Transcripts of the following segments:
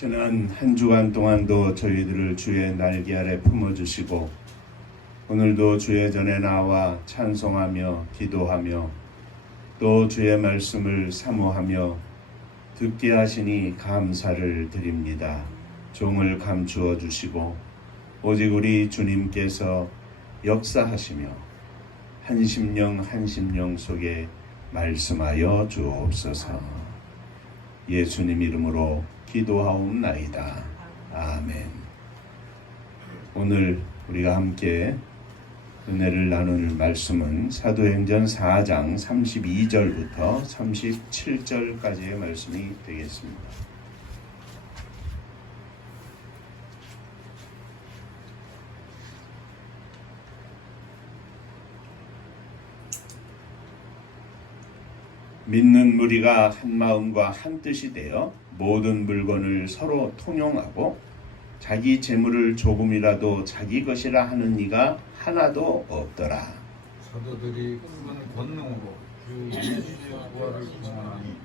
지난 한 주간 동안도 저희들을 주의 날개 아래 품어주시고 오늘도 주의 전에 나와 찬송하며 기도하며 또 주의 말씀을 사모하며 듣게 하시니 감사를 드립니다. 종을 감추어 주시고 오직 우리 주님께서 역사하시며 한 심령 속에 말씀하여 주옵소서. 예수님 이름으로 기도하옵나이다. 아멘. 오늘 우리가 함께 은혜를 나눌 말씀은 사도행전 4장 32절부터 37절까지의 말씀이 되겠습니다. 믿는 무리가 한 마음과 한 뜻이 되어 모든 물건을 서로 통용하고 자기 재물을 조금이라도 자기 것이라 하는 이가 하나도 없더라. 사도들이 큰 권능으로 주 예수의 부활을 증언하니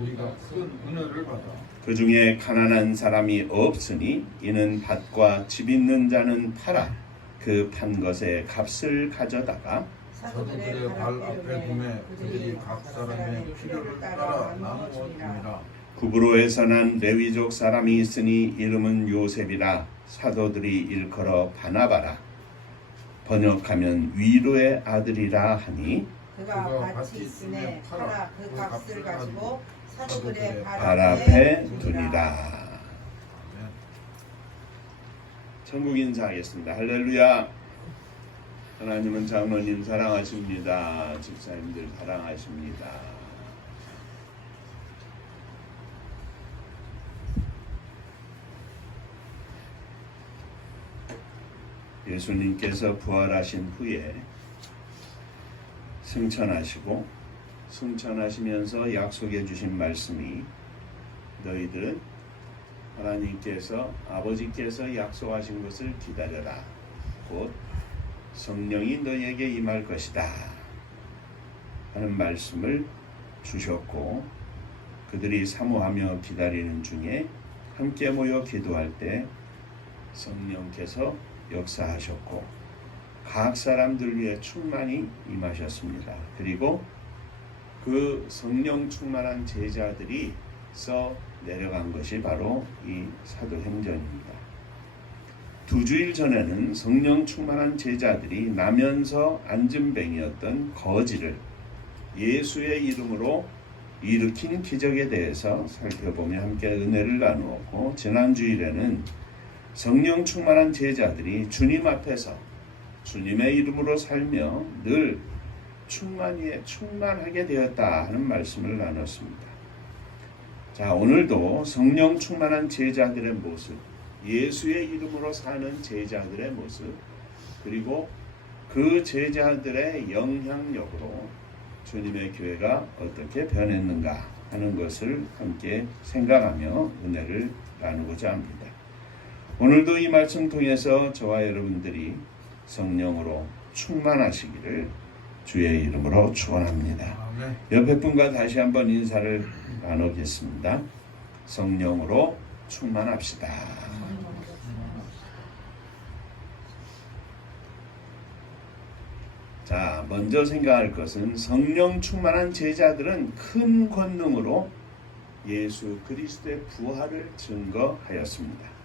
우리가 큰 은혜를 받아 그 중에 가난한 사람이 없으니 이는 밭과 집 있는 자는 팔아 그 판 것의 값을 가져다가 사도들의 발 앞에 두매 그들이 각 사람의 필요를 따라 나누어 줍니다. 구브로에서 난 레위족 사람이 있으니 이름은 요셉이라 사도들이 일컬어 바나바라 번역하면 위로의 아들이라 하니 그가 밭이 있으매 팔아 그 값을 가지고 사도들의 발 앞에 두니라. 천국 인사하겠습니다. 할렐루야. 하나님은 장로님 사랑하십니다. 집사님들 사랑하십니다. 예수님께서 부활하신 후에 승천하시면서 약속해 주신 말씀이 너희들은 하나님께서 아버지께서 약속하신 것을 기다려라. 곧 성령이 너희에게 임할 것이다 하는 말씀을 주셨고 그들이 사모하며 기다리는 중에 함께 모여 기도할 때 성령께서 역사하셨고 각 사람들 위해 충만히 임하셨습니다. 그리고 그 성령 충만한 제자들이 써 내려간 것이 바로 이 사도행전입니다. 2주일 전에는 성령 충만한 제자들이 나면서 안진뱅이였던 거지를 예수의 이름으로 일으킨 기적에 대해서 살펴보며 함께 은혜를 나누었고 지난 주일에는 성령 충만한 제자들이 주님 앞에서 주님의 이름으로 살며 늘 충만하게 되었다 하는 말씀을 나눴습니다. 자, 오늘도 성령 충만한 제자들의 모습, 예수의 이름으로 사는 제자들의 모습, 그리고 그 제자들의 영향력으로 주님의 교회가 어떻게 변했는가 하는 것을 함께 생각하며 은혜를 나누고자 합니다. 오늘도 이 말씀 통해서 저와 여러분들이 성령으로 충만하시기를 주의 이름으로 축원합니다. 옆에 분과 다시 한번 인사를 나누겠습니다. 성령으로 충만합시다. 자, 먼저 생각할 것은 성령 충만한 제자들은 큰 권능으로 예수 그리스도의 부활을 증거하였습니다.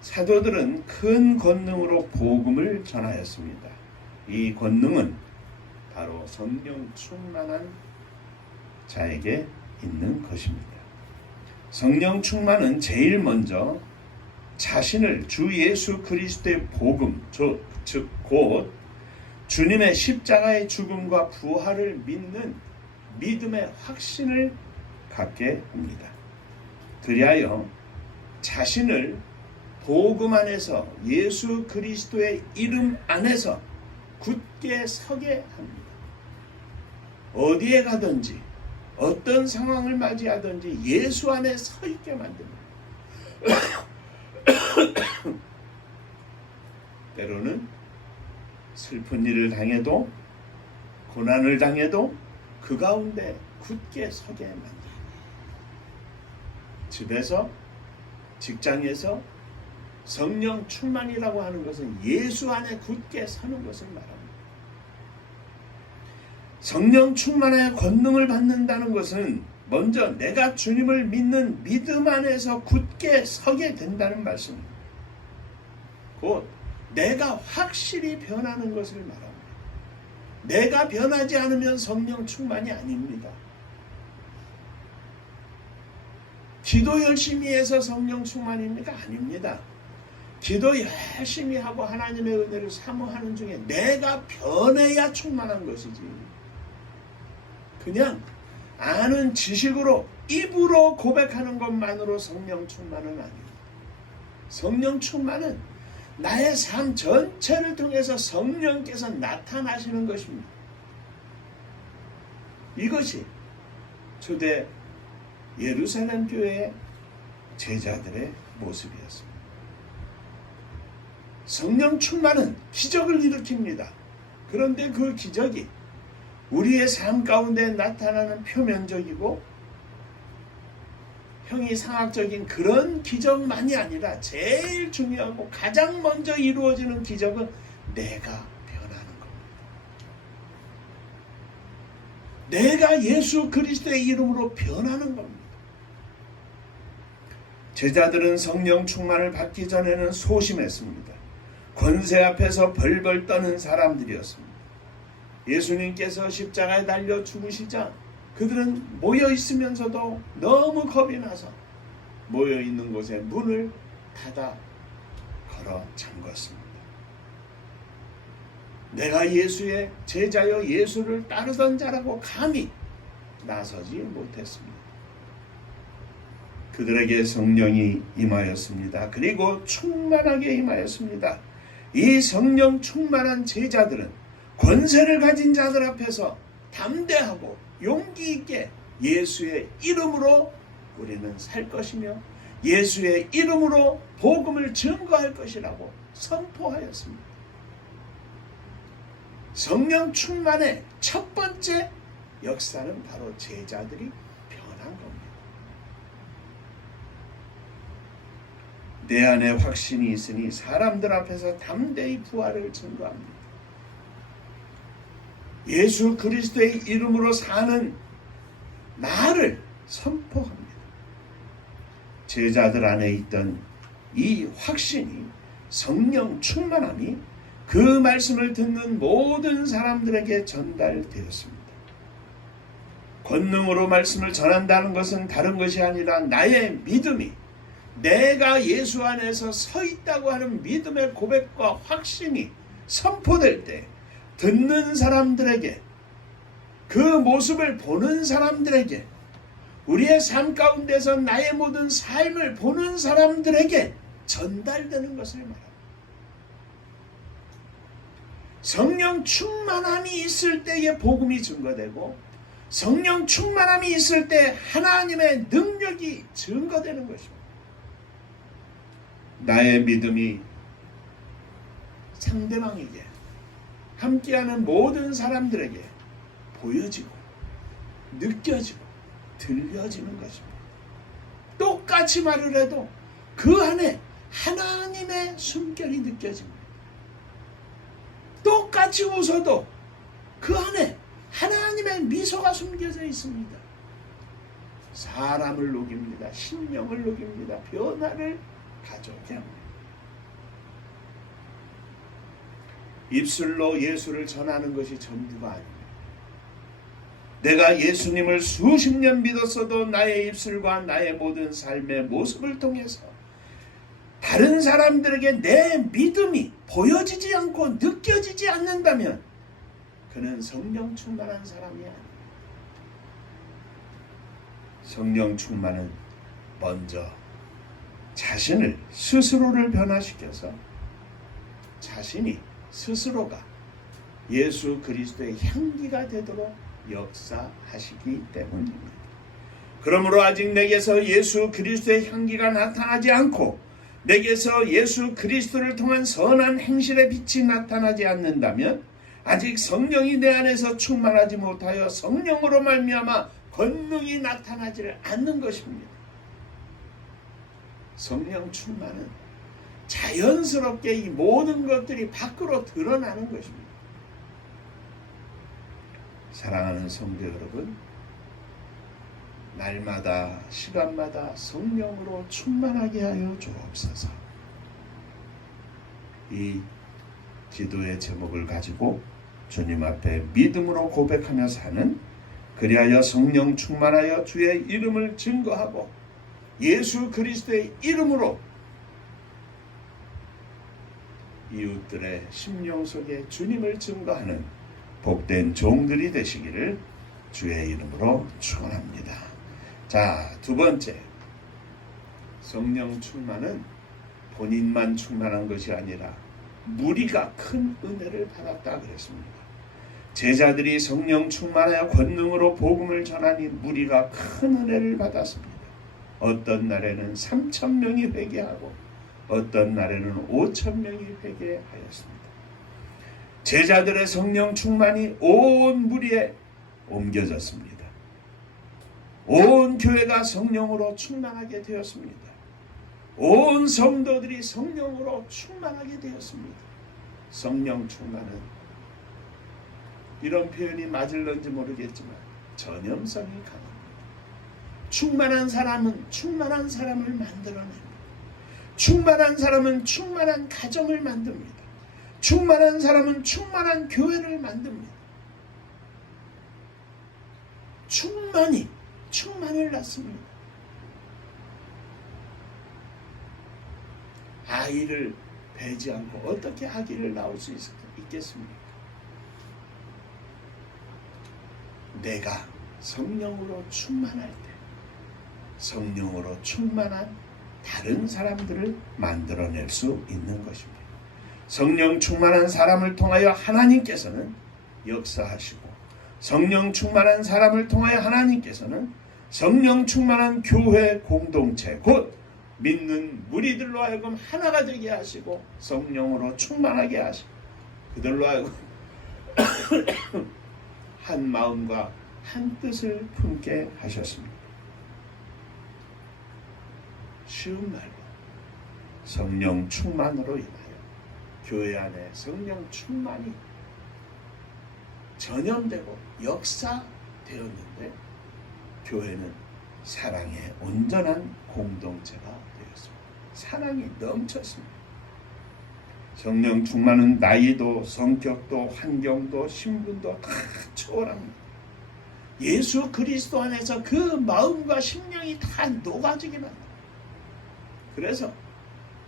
사도들은 큰 권능으로 복음을 전하였습니다. 이 권능은 바로 성령 충만한 자에게 있는 것입니다. 성령 충만은 제일 먼저 자신을 주 예수 그리스도의 복음, 즉 곧 주님의 십자가의 죽음과 부활을 믿는 믿음의 확신을 갖게 합니다. 그리하여 자신을 복음 안에서 예수 그리스도의 이름 안에서 굳게 서게 합니다. 어디에 가든지 어떤 상황을 맞이하든지 예수 안에 서 있게 만듭니다. 때로는 슬픈 일을 당해도 고난을 당해도 그 가운데 굳게 서게 만듭니다. 집에서 직장에서 성령 충만이라고 하는 것은 예수 안에 굳게 서는 것을 말합니다. 성령 충만의 권능을 받는다는 것은 먼저 내가 주님을 믿는 믿음 안에서 굳게 서게 된다는 말씀입니다. 곧 내가 확실히 변하는 것을 말합니다. 내가 변하지 않으면 성령 충만이 아닙니다. 기도 열심히 해서 성령 충만입니까? 아닙니다. 기도 열심히 하고 하나님의 은혜를 사모하는 중에 내가 변해야 충만한 것이지, 그냥 아는 지식으로 입으로 고백하는 것만으로 성령 충만은 아닙니다. 성령 충만은 나의 삶 전체를 통해서 성령께서 나타나시는 것입니다. 이것이 초대 예루살렘 교회의 제자들의 모습이었습니다. 성령 충만은 기적을 일으킵니다. 그런데 그 기적이 우리의 삶 가운데 나타나는 표면적이고 형이상학적인 그런 기적만이 아니라 제일 중요하고 가장 먼저 이루어지는 기적은 내가 변하는 겁니다. 내가 예수 그리스도의 이름으로 변하는 겁니다. 제자들은 성령 충만을 받기 전에는 소심했습니다. 권세 앞에서 벌벌 떠는 사람들이었습니다. 예수님께서 십자가에 달려 죽으시자 그들은 모여 있으면서도 너무 겁이 나서 모여 있는 곳에 문을 닫아 걸어 잠궜습니다. 내가 예수의 제자여 예수를 따르던 자라고 감히 나서지 못했습니다. 그들에게 성령이 임하였습니다. 그리고 충만하게 임하였습니다. 이 성령 충만한 제자들은 권세를 가진 자들 앞에서 담대하고 용기 있게 예수의 이름으로 우리는 살 것이며 예수의 이름으로 복음을 증거할 것이라고 선포하였습니다. 성령 충만의 첫 번째 역사는 바로 제자들이 변한 겁니다. 내 안에 확신이 있으니 사람들 앞에서 담대히 부활을 증거합니다. 예수 그리스도의 이름으로 사는 나를 선포합니다. 제자들 안에 있던 이 확신이, 성령 충만함이 그 말씀을 듣는 모든 사람들에게 전달되었습니다. 권능으로 말씀을 전한다는 것은 다른 것이 아니라 나의 믿음이 내가 예수 안에서 서 있다고 하는 믿음의 고백과 확신이 선포될 때 듣는 사람들에게, 그 모습을 보는 사람들에게, 우리의 삶 가운데서 나의 모든 삶을 보는 사람들에게 전달되는 것을 말합니다. 성령 충만함이 있을 때에 복음이 증거되고 성령 충만함이 있을 때 하나님의 능력이 증거되는 것입니다. 나의 믿음이 상대방에게, 함께하는 모든 사람들에게 보여지고 느껴지고 들려지는 것입니다. 똑같이 말을 해도 그 안에 하나님의 숨결이 느껴집니다. 똑같이 웃어도 그 안에 하나님의 미소가 숨겨져 있습니다. 사람을 녹입니다. 심령을 녹입니다. 변화를 가져오게 합니다. 입술로 예수를 전하는 것이 전부가 아닙니다. 내가 예수님을 수십 년 믿었어도 나의 입술과 나의 모든 삶의 모습을 통해서 다른 사람들에게 내 믿음이 보여지지 않고 느껴지지 않는다면 그는 성령 충만한 사람이 아닙니다. 성령 충만은 먼저 자신을, 스스로를 변화시켜서 자신이, 스스로가 예수 그리스도의 향기가 되도록 역사하시기 때문입니다. 그러므로 아직 내게서 예수 그리스도의 향기가 나타나지 않고 내게서 예수 그리스도를 통한 선한 행실의 빛이 나타나지 않는다면 아직 성령이 내 안에서 충만하지 못하여 성령으로 말미암아 권능이 나타나지 않는 것입니다. 성령 충만은 자연스럽게 이 모든 것들이 밖으로 드러나는 것입니다. 사랑하는 성도 여러분, 날마다 시간마다 성령으로 충만하게 하여 주옵소서. 이 기도의 제목을 가지고 주님 앞에 믿음으로 고백하며 사는, 그리하여 성령 충만하여 주의 이름을 증거하고 예수 그리스도의 이름으로 이웃들의 심령 속에 주님을 증거하는 복된 종들이 되시기를 주의 이름으로 축원합니다. 자, 두 번째, 성령 충만은 본인만 충만한 것이 아니라 무리가 큰 은혜를 받았다 그랬습니다. 제자들이 성령 충만하여 권능으로 복음을 전하니 무리가 큰 은혜를 받았습니다. 어떤 날에는 3,000명이 회개하고 어떤 날에는 5,000명이 회개하였습니다. 제자들의 성령 충만이 온 무리에 옮겨졌습니다. 온 교회가 성령으로 충만하게 되었습니다. 온 성도들이 성령으로 충만하게 되었습니다. 성령 충만은, 이런 표현이 맞을런지 모르겠지만 전염성이 강합니다. 충만한 사람은 충만한 사람을 만들어냅니다. 충만한 사람은 충만한 가정을 만듭니다. 충만한 사람은 충만한 교회를 만듭니다. 충만을 낳습니다. 아이를 배지 않고 어떻게 아기를 낳을 수 있겠습니까? 내가 성령으로 충만할 때 성령으로 충만한 다른 사람들을 만들어낼 수 있는 것입니다. 성령 충만한 사람을 통하여 하나님께서는 역사하시고, 성령 충만한 사람을 통하여 하나님께서는 성령 충만한 교회 공동체, 곧 믿는 무리들로 하여금 하나가 되게 하시고 성령으로 충만하게 하시고 그들로 하여금 한 마음과 한 뜻을 품게 하셨습니다. 쉬운 말로 성령 충만으로 인하여 교회 안에 성령 충만이 전염되고 역사되었는데, 교회는 사랑의 온전한 공동체가 되었습니다. 사랑이 넘쳤습니다. 성령 충만은 나이도 성격도 환경도 신분도 다 초월합니다. 예수 그리스도 안에서 그 마음과 심령이 다 녹아지게 만듭니다. 그래서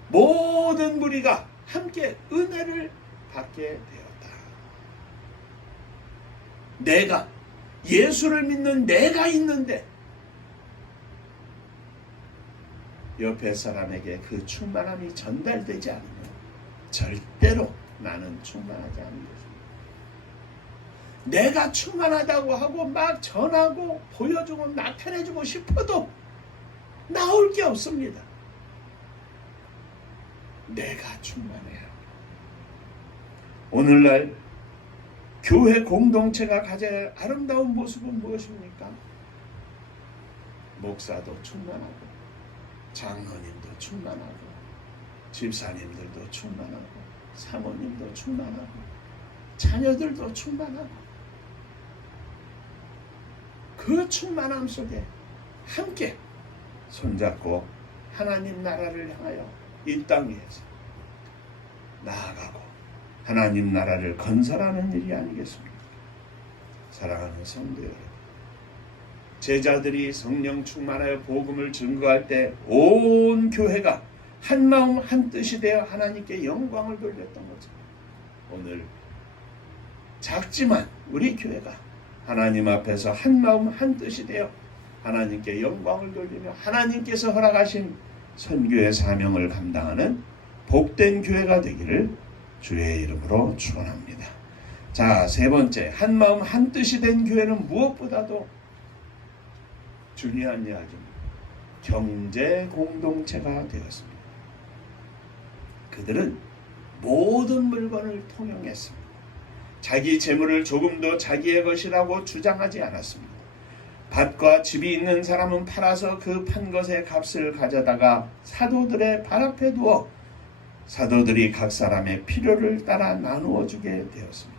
모든 무리가 함께 은혜를 받게 되었다. 내가 예수를 믿는 내가 있는데 옆에 사람에게 그 충만함이 전달되지 않으면 절대로 나는 충만하지 않은 것입니다. 내가 충만하다고 하고 막 전하고 보여주고 나타내주고 싶어도 나올 게 없습니다. 내가 충만해야 합니다. 오늘날 교회 공동체가 가져야 할 아름다운 모습은 무엇입니까? 목사도 충만하고, 장로님도 충만하고, 집사님들도 충만하고, 사모님도 충만하고, 자녀들도 충만하고, 그 충만함 속에 함께 손잡고 하나님 나라를 향하여 이 땅 위에서 나아가고 하나님 나라를 건설하는 일이 아니겠습니까? 사랑하는 성도 여러분, 제자들이 성령 충만하여 복음을 증거할 때 온 교회가 한 마음 한 뜻이 되어 하나님께 영광을 돌렸던 거죠. 오늘 작지만 우리 교회가 하나님 앞에서 한 마음 한 뜻이 되어 하나님께 영광을 돌리며 하나님께서 허락하신 선교의 사명을 감당하는 복된 교회가 되기를 주의 이름으로 축원합니다. 자, 세 번째, 한 마음 한 뜻이 된 교회는 무엇보다도 중요한 이야기입니다. 경제 공동체가 되었습니다. 그들은 모든 물건을 통용했습니다. 자기 재물을 조금도 자기의 것이라고 주장하지 않았습니다. 밭과 집이 있는 사람은 팔아서 그 판 것의 값을 가져다가 사도들의 발 앞에 두어 사도들이 각 사람의 필요를 따라 나누어 주게 되었습니다.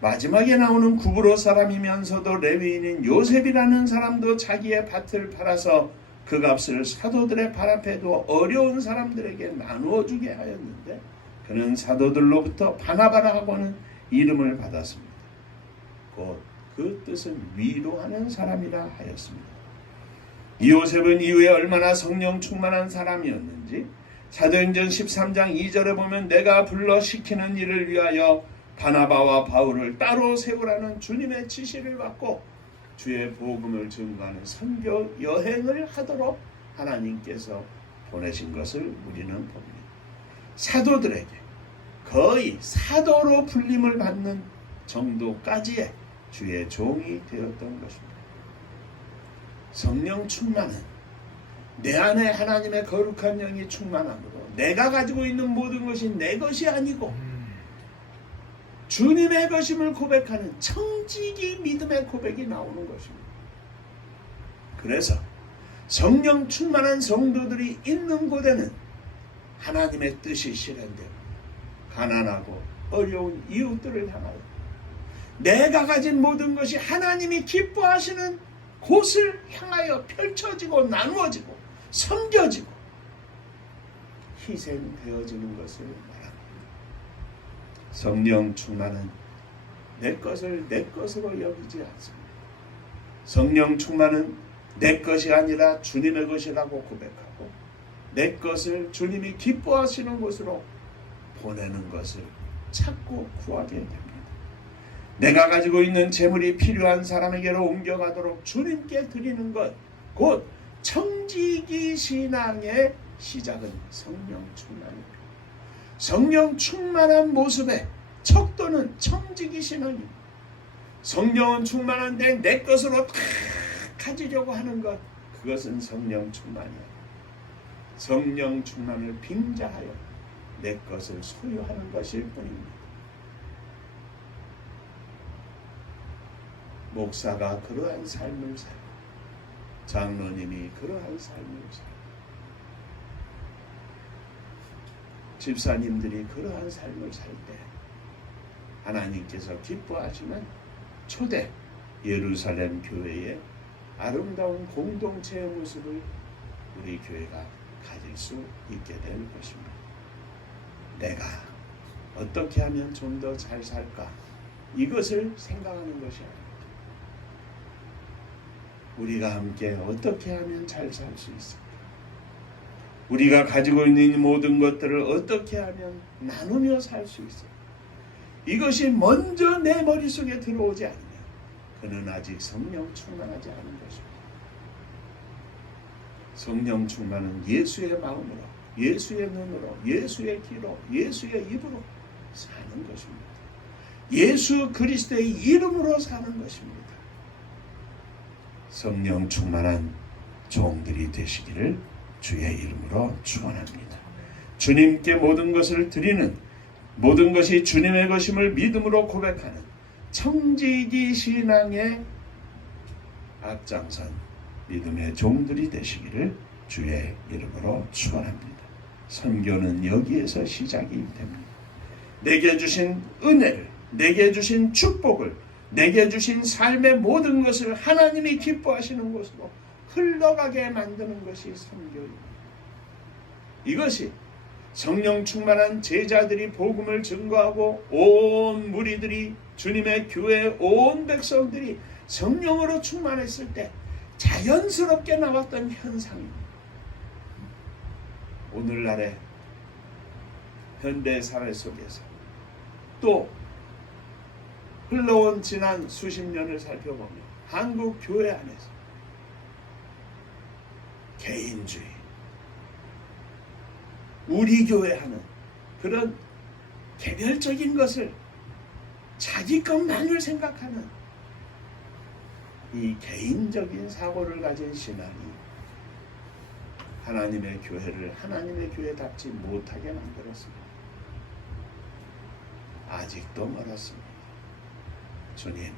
마지막에 나오는 구브로 사람이면서도 레위인인 요셉이라는 사람도 자기의 밭을 팔아서 그 값을 사도들의 발 앞에 두어 어려운 사람들에게 나누어 주게 하였는데 그는 사도들로부터 바나바라하고는 이름을 받았습니다. 곧 그 뜻은 위로하는 사람이라 하였습니다. 이 요셉은 이후에 얼마나 성령 충만한 사람이었는지 사도행전 13장 2절에 보면 내가 불러 시키는 일을 위하여 바나바와 바울을 따로 세우라는 주님의 지시를 받고 주의 복음을 증거하는 선교 여행을 하도록 하나님께서 보내신 것을 우리는 봅니다. 사도들에게 거의 사도로 불림을 받는 정도까지의 주의 종이 되었던 것입니다. 성령 충만은 내 안에 하나님의 거룩한 영이 충만함으로 내가 가지고 있는 모든 것이 내 것이 아니고 주님의 것임을 고백하는 청지기 믿음의 고백이 나오는 것입니다. 그래서 성령 충만한 성도들이 있는 곳에는 하나님의 뜻이 실현되고 가난하고 어려운 이웃들을 향하여 내가 가진 모든 것이 하나님이 기뻐하시는 곳을 향하여 펼쳐지고 나누어지고 섬겨지고 희생되어지는 것을 말합니다. 성령 충만은 내 것을 내 것으로 여기지 않습니다. 성령 충만은 내 것이 아니라 주님의 것이라고 고백하고 내 것을 주님이 기뻐하시는 곳으로 보내는 것을 찾고 구하게 됩니다. 내가 가지고 있는 재물이 필요한 사람에게로 옮겨가도록 주님께 드리는 것, 곧 청지기 신앙의 시작은 성령 충만입니다. 성령 충만한 모습의 척도는 청지기 신앙입니다. 성령은 충만한데 내 것으로 다 가지려고 하는 것, 그것은 성령 충만이야. 성령 충만을 빙자하여 내 것을 소유하는 것일 뿐입니다. 목사가 그러한 삶을 살고 장로님이 그러한 삶을 살고 집사님들이 그러한 삶을 살 때 하나님께서 기뻐하시는 초대 예루살렘 교회의 아름다운 공동체의 모습을 우리 교회가 가질 수 있게 될 것입니다. 내가 어떻게 하면 좀 더 잘 살까? 이것을 생각하는 것이 아닙니다. 우리가 함께 어떻게 하면 잘 살 수 있을까? 우리가 가지고 있는 모든 것들을 어떻게 하면 나누며 살 수 있을까? 이것이 먼저 내 머릿속에 들어오지 않으면 그는 아직 성령 충만하지 않은 것입니다. 성령 충만은 예수의 마음으로, 예수의 눈으로, 예수의 귀로, 예수의 입으로 사는 것입니다. 예수 그리스도의 이름으로 사는 것입니다. 성령 충만한 종들이 되시기를 주의 이름으로 축원합니다. 주님께 모든 것을 드리는, 모든 것이 주님의 것임을 믿음으로 고백하는 청지기 신앙의 앞장선 믿음의 종들이 되시기를 주의 이름으로 축원합니다. 선교는 여기에서 시작이 됩니다. 내게 주신 은혜를, 내게 주신 축복을, 내게 주신 삶의 모든 것을 하나님이 기뻐하시는 곳으로 흘러가게 만드는 것이 선교입니다. 이것이 성령 충만한 제자들이 복음을 증거하고 온 무리들이 주님의 교회 온 백성들이 성령으로 충만했을 때 자연스럽게 나왔던 현상입니다. 오늘날의 현대 사회 속에서 또 흘러온 지난 수십 년을 살펴보면 한국 교회 안에서 개인주의, 우리 교회 하는 그런 개별적인 것을 자기 것만을 생각하는 이 개인적인 사고를 가진 신앙이 하나님의 교회를 하나님의 교회답지 못하게 만들었습니다. 아직도 멀었습니다. 주님,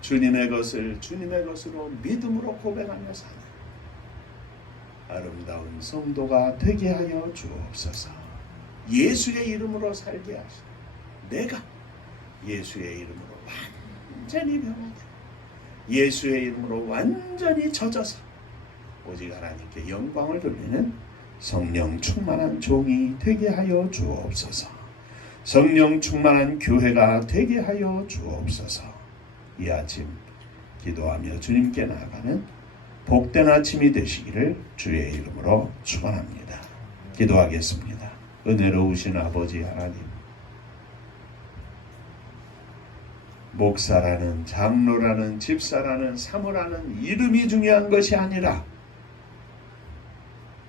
주님의 것을 주님의 것으로 믿음으로 고백하며 사는 아름다운 성도가 되게 하여 주옵소서. 예수의 이름으로 살게 하시고 내가 예수의 이름으로 완전히 변화되고 예수의 이름으로 완전히 젖어서 오직 하나님께 영광을 돌리는 성령 충만한 종이 되게 하여 주옵소서. 성령 충만한 교회가 되게 하여 주옵소서. 이 아침 기도하며 주님께 나아가는 복된 아침이 되시기를 주의 이름으로 축원합니다. 기도하겠습니다. 은혜로우신 아버지 하나님, 목사라는, 장로라는, 집사라는, 사모라는 이름이 중요한 것이 아니라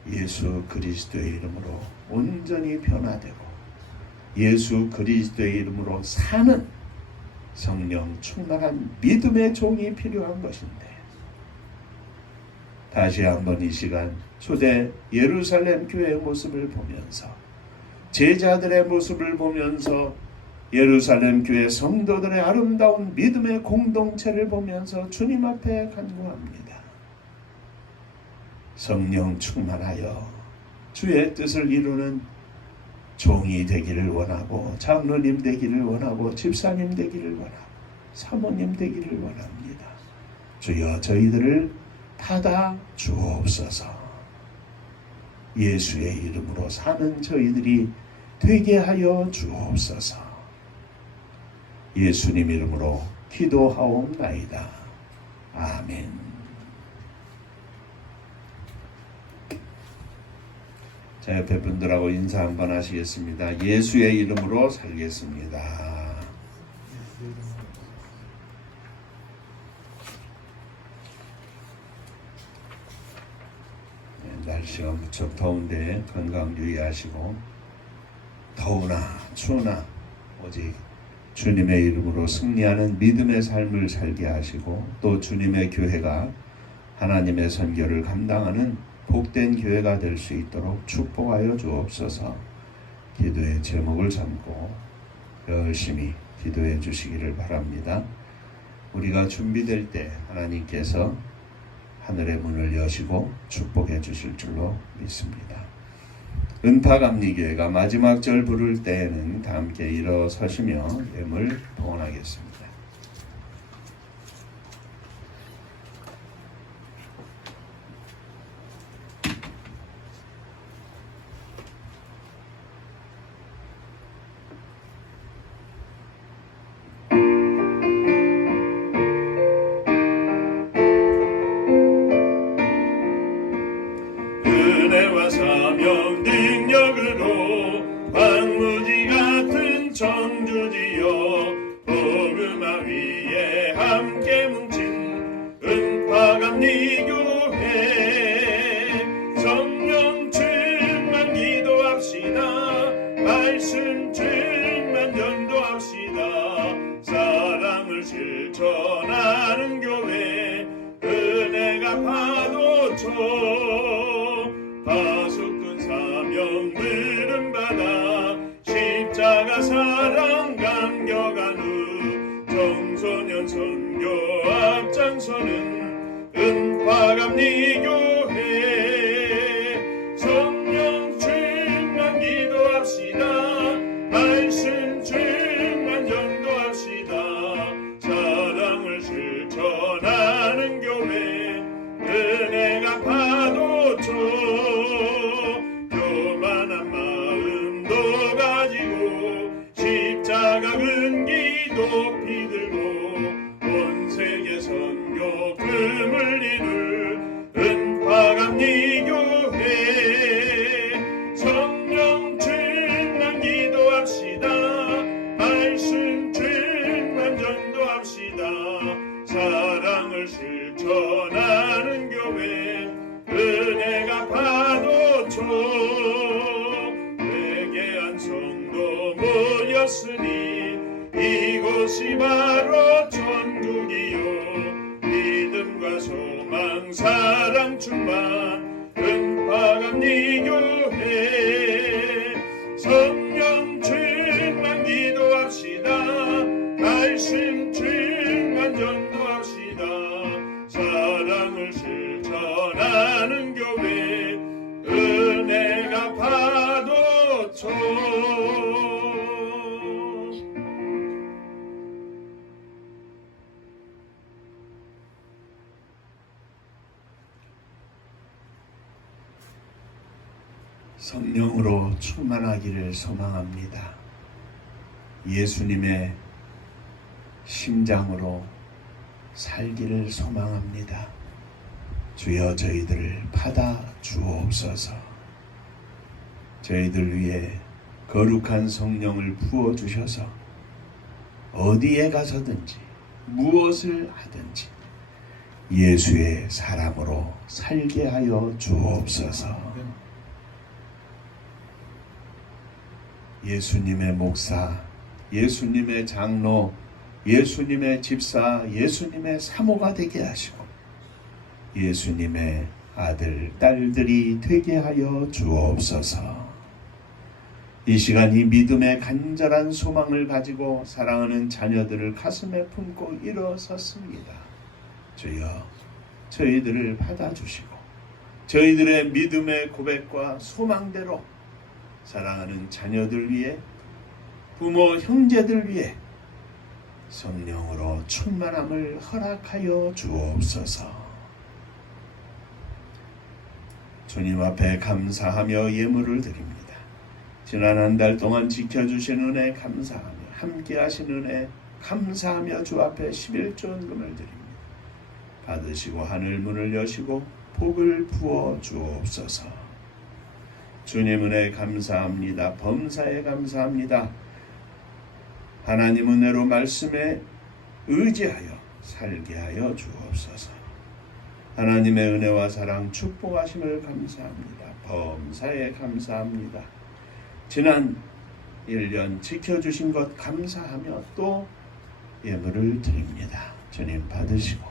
예수 그리스도의 이름으로 온전히 변화되고 예수 그리스도의 이름으로 사는 성령 충만한 믿음의 종이 필요한 것인데, 다시 한번 이 시간 초대 예루살렘 교회의 모습을 보면서, 제자들의 모습을 보면서, 예루살렘 교회 성도들의 아름다운 믿음의 공동체를 보면서 주님 앞에 간구합니다. 성령 충만하여 주의 뜻을 이루는 종이 되기를 원하고, 장로님 되기를 원하고, 집사님 되기를 원하고, 사모님 되기를 원합니다. 주여 저희들을 받아 주옵소서. 예수의 이름으로 사는 저희들이 되게 하여 주옵소서. 예수님 이름으로 기도하옵나이다. 아멘. 자, 옆에 분들하고 인사 한번 하시겠습니다. 예수의 이름으로 살겠습니다. 날씨가 무척 더운데 건강 유의하시고, 더우나 추우나 오직 주님의 이름으로 승리하는 믿음의 삶을 살게 하시고, 또 주님의 교회가 하나님의 선교를 감당하는 복된 교회가 될 수 있도록 축복하여 주옵소서. 기도의 제목을 삼고 열심히 기도해 주시기를 바랍니다. 우리가 준비될 때 하나님께서 하늘의 문을 여시고 축복해 주실 줄로 믿습니다. 은파감리교회가 마지막 절 부를 때에는 다 함께 일어서시며 예물 봉헌하겠습니다. 은혜와 사명 능력으로 황무지 같은 청주지여 복음화 위에 함께 뭉친 은파감리교회, 성령 충만 기도합시다. 말씀 충만 전도합시다. 사랑을 실천하는 교회, 은혜가 파도쳐 파수꾼 사명 물음받아 십자가 사랑 감격한 후 청소년 선교 앞장서는 은파감리교회, 성령 충만 기도합시다. 말씀 충만 전도합시다. 사랑을 실천하는 교회, 은혜가 파도쳐 교만한 마음도 가지고 십자가 근기 높이 들고 온 세계 선교 금을 이룰 은파감리교회, 성령 충만 기도합시다. 말씀 충만 전도합시다. 사랑을 실천하는 교회, 은혜가 파도쳐 회개한 성도 모였으니 이곳이 바로 천국이요 믿음과 소망 사랑 충만 은파감리교회, 성령 충만 기도합시다. 말씀 충만 전도 성령으로 충만하기를 소망합니다. 예수님의 심장으로 살기를 소망합니다. 주여 저희들을 받아 주옵소서. 저희들 위해 거룩한 성령을 부어 주셔서 어디에 가서든지 무엇을 하든지 예수의 사람으로 살게 하여 주옵소서. 예수님의 목사, 예수님의 장로, 예수님의 집사, 예수님의 사모가 되게 하시고 예수님의 아들, 딸들이 되게 하여 주옵소서. 이 시간 이 믿음의 간절한 소망을 가지고 사랑하는 자녀들을 가슴에 품고 일어섰습니다. 주여 저희들을 받아주시고 저희들의 믿음의 고백과 소망대로 사랑하는 자녀들 위해 부모 형제들 위해 성령으로 충만함을 허락하여 주옵소서. 주님 앞에 감사하며 예물을 드립니다. 지난 한 달 동안 지켜주신 은혜 감사하며 함께하신 은혜 감사하며 주 앞에 11조원금을 드립니다. 받으시고 하늘 문을 여시고 복을 부어 주옵소서. 주님 은혜 감사합니다. 범사에 감사합니다. 하나님 은혜로 말씀에 의지하여 살게 하여 주옵소서. 하나님의 은혜와 사랑 축복하심을 감사합니다. 범사에 감사합니다. 지난 1년 지켜주신 것 감사하며 또 예물을 드립니다. 주님 받으시고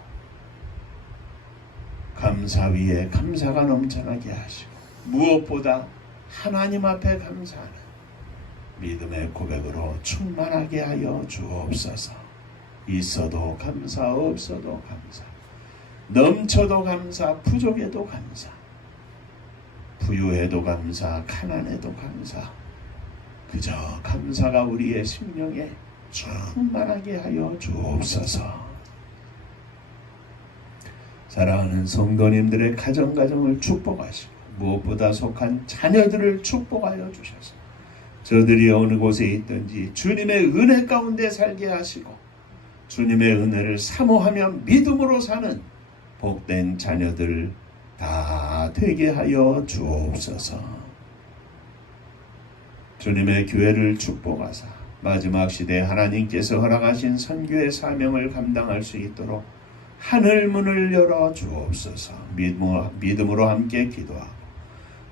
감사 위에 감사가 넘쳐나게 하시고 무엇보다 하나님 앞에 감사하는 믿음의 고백으로 충만하게 하여 주옵소서. 있어도 감사, 없어도 감사, 넘쳐도 감사, 부족해도 감사, 부유해도 감사, 가난해도 감사, 그저 감사가 우리의 심령에 충만하게 하여 주옵소서. 사랑하는 성도님들의 가정을 축복하시고 무엇보다 속한 자녀들을 축복하여 주셔서 저들이 어느 곳에 있든지 주님의 은혜 가운데 살게 하시고 주님의 은혜를 사모하며 믿음으로 사는 복된 자녀들 다 되게 하여 주옵소서. 주님의 교회를 축복하사 마지막 시대에 하나님께서 허락하신 선교의 사명을 감당할 수 있도록 하늘 문을 열어 주옵소서. 믿음으로 함께 기도하고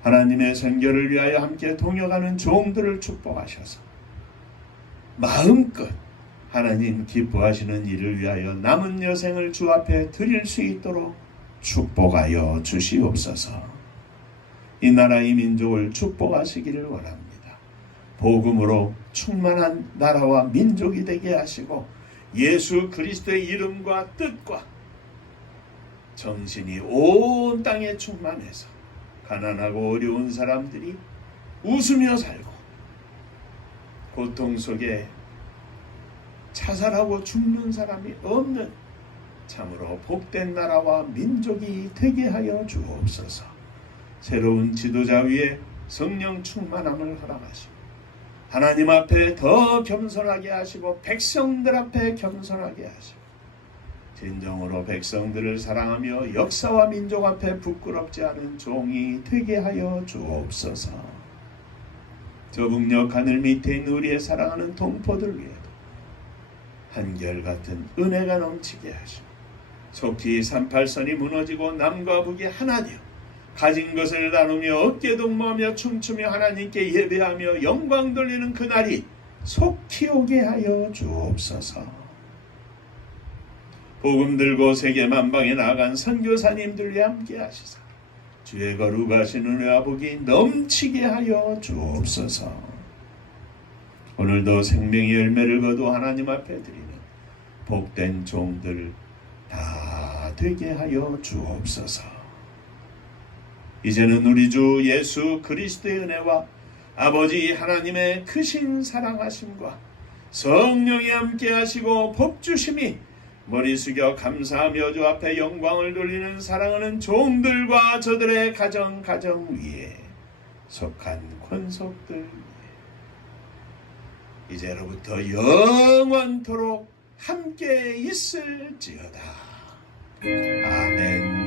하나님의 선교를 위하여 함께 동역하는 종들을 축복하셔서 마음껏 하나님 기뻐하시는 일을 위하여 남은 여생을 주 앞에 드릴 수 있도록 축복하여 주시옵소서. 이 나라 이 민족을 축복하시기를 원합니다. 복음으로 충만한 나라와 민족이 되게 하시고 예수 그리스도의 이름과 뜻과 정신이 온 땅에 충만해서 가난하고 어려운 사람들이 웃으며 살고 고통 속에 자살하고 죽는 사람이 없는 참으로 복된 나라와 민족이 되게 하여 주옵소서. 새로운 지도자 위에 성령 충만함을 허락하시고 하나님 앞에 더 겸손하게 하시고 백성들 앞에 겸손하게 하시고 진정으로 백성들을 사랑하며 역사와 민족 앞에 부끄럽지 않은 종이 되게 하여 주옵소서. 저 북녘 하늘 밑에 있는 우리의 사랑하는 동포들 위에도 한결같은 은혜가 넘치게 하시고 속히 38선이 무너지고 남과 북이 하나 되어 가진 것을 나누며 어깨 동무하며 춤추며 하나님께 예배하며 영광 돌리는 그날이 속히 오게 하여 주옵소서. 복음 들고 세계 만방에 나간 선교사님들 위해 함께 하시사 주의 거룩하신 은혜와 복이 넘치게 하여 주옵소서. 오늘도 생명의 열매를 거두 하나님 앞에 드리는 복된 종들 다 되게 하여 주옵소서. 이제는 우리 주 예수 그리스도의 은혜와 아버지 하나님의 크신 사랑하심과 성령이 함께 하시고 복주심이 머리 숙여 감사하며 주 앞에 영광을 돌리는 사랑하는 종들과 저들의 가정 위에 속한 권속들 이제로부터 영원토록 함께 있을지어다. 아멘.